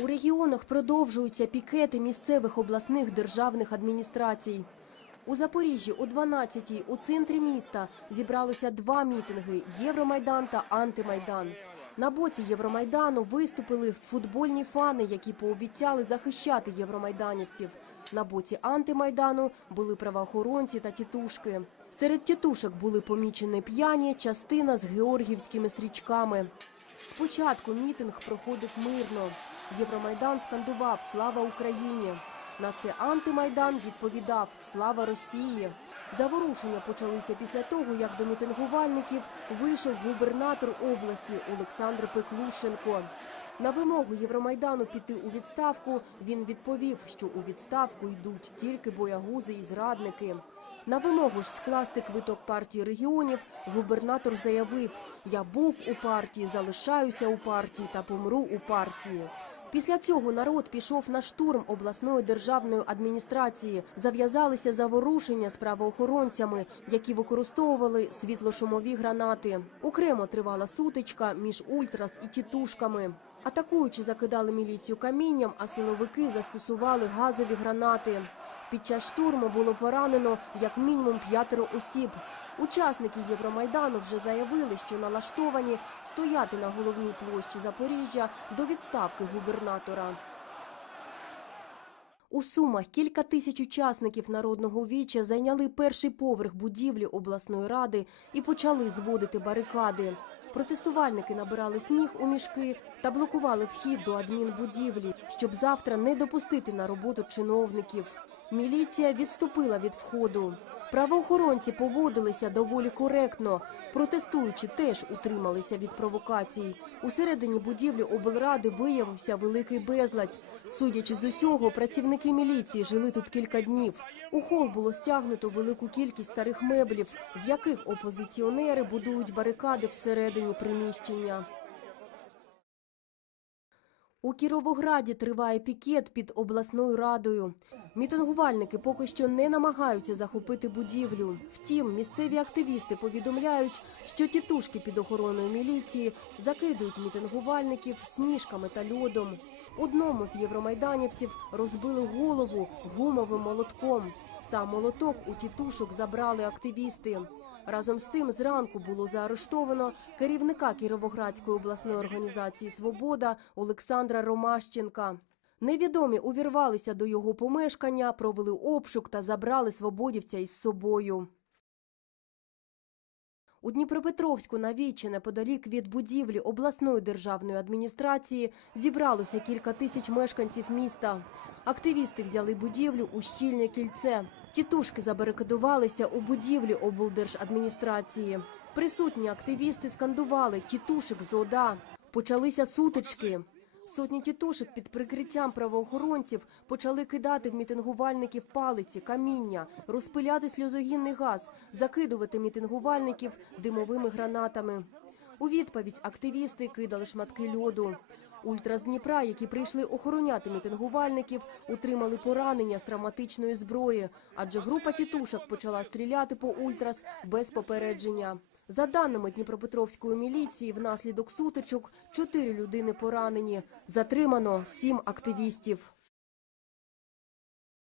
У регіонах продовжуються пікети місцевих обласних державних адміністрацій. У Запоріжжі о 12-й у центрі міста зібралося два мітинги Євромайдан та Антимайдан. На боці Євромайдану виступили футбольні фани, які пообіцяли захищати євромайданівців. На боці антимайдану були правоохоронці та тітушки. Серед тітушок були помічені п'яні, частина з георгівськими стрічками. Спочатку мітинг проходив мирно. Євромайдан скандував Слава Україні. На це антимайдан відповідав Слава Росії. Заворушення почалися після того, як до мітингувальників вийшов губернатор області Олександр Пеклушенко. На вимогу Євромайдану піти у відставку він відповів, що у відставку йдуть тільки боягузи і зрадники. На вимогу ж скласти квиток партії регіонів губернатор заявив: Я був у партії, залишаюся у партії та помру у партії. Після цього народ пішов на штурм обласної державної адміністрації. Зав'язалися заворушення з правоохоронцями, які використовували світлошумові гранати. Окремо тривала сутичка між ультрас і тітушками. Атакуючи, закидали міліцію камінням, а силовики застосували газові гранати. Під час штурму було поранено як мінімум п'ятеро осіб. Учасники Євромайдану вже заявили, що налаштовані стояти на головній площі Запоріжжя до відставки губернатора. У Сумах кілька тисяч учасників народного віча зайняли перший поверх будівлі обласної ради і почали зводити барикади. Протестувальники набирали сніг у мішки та блокували вхід до адмінбудівлі, щоб завтра не допустити на роботу чиновників. Міліція відступила від входу. Правоохоронці поводилися доволі коректно. Протестуючі теж утрималися від провокацій. Усередині будівлі облради виявився великий безладь. Судячи з усього, працівники міліції жили тут кілька днів. У хол було стягнуто велику кількість старих меблів, з яких опозиціонери будують барикади всередині приміщення. У Кіровограді триває пікет під обласною радою. Мітингувальники поки що не намагаються захопити будівлю. Втім, місцеві активісти повідомляють, що тітушки під охороною міліції закидують мітингувальників сніжками та льодом. Одному з євромайданівців розбили голову гумовим молотком. Сам молоток у тітушок забрали активісти. Разом з тим, зранку було заарештовано керівника Кіровоградської обласної організації Свобода Олександра Ромащенка. Невідомі увірвалися до його помешкання, провели обшук та забрали свободівця із собою. У Дніпропетровську на Вічі, неподалік від будівлі обласної державної адміністрації, зібралося кілька тисяч мешканців міста. Активісти взяли будівлю у щільне кільце. Тітушки забарикадувалися у будівлі облдержадміністрації. Присутні активісти скандували «Тітушек зода». Почалися сутички. Сотні тітушек під прикриттям правоохоронців почали кидати в мітингувальників палиці, каміння, розпиляти сльозогінний газ, закидувати мітингувальників димовими гранатами. У відповідь активісти кидали шматки льоду. Ультра з Дніпра, які прийшли охороняти мітингувальників, отримали поранення з травматичної зброї, адже група тітушок почала стріляти по ультрас без попередження. За даними Дніпропетровської міліції, внаслідок сутичок чотири людини поранені. Затримано сім активістів.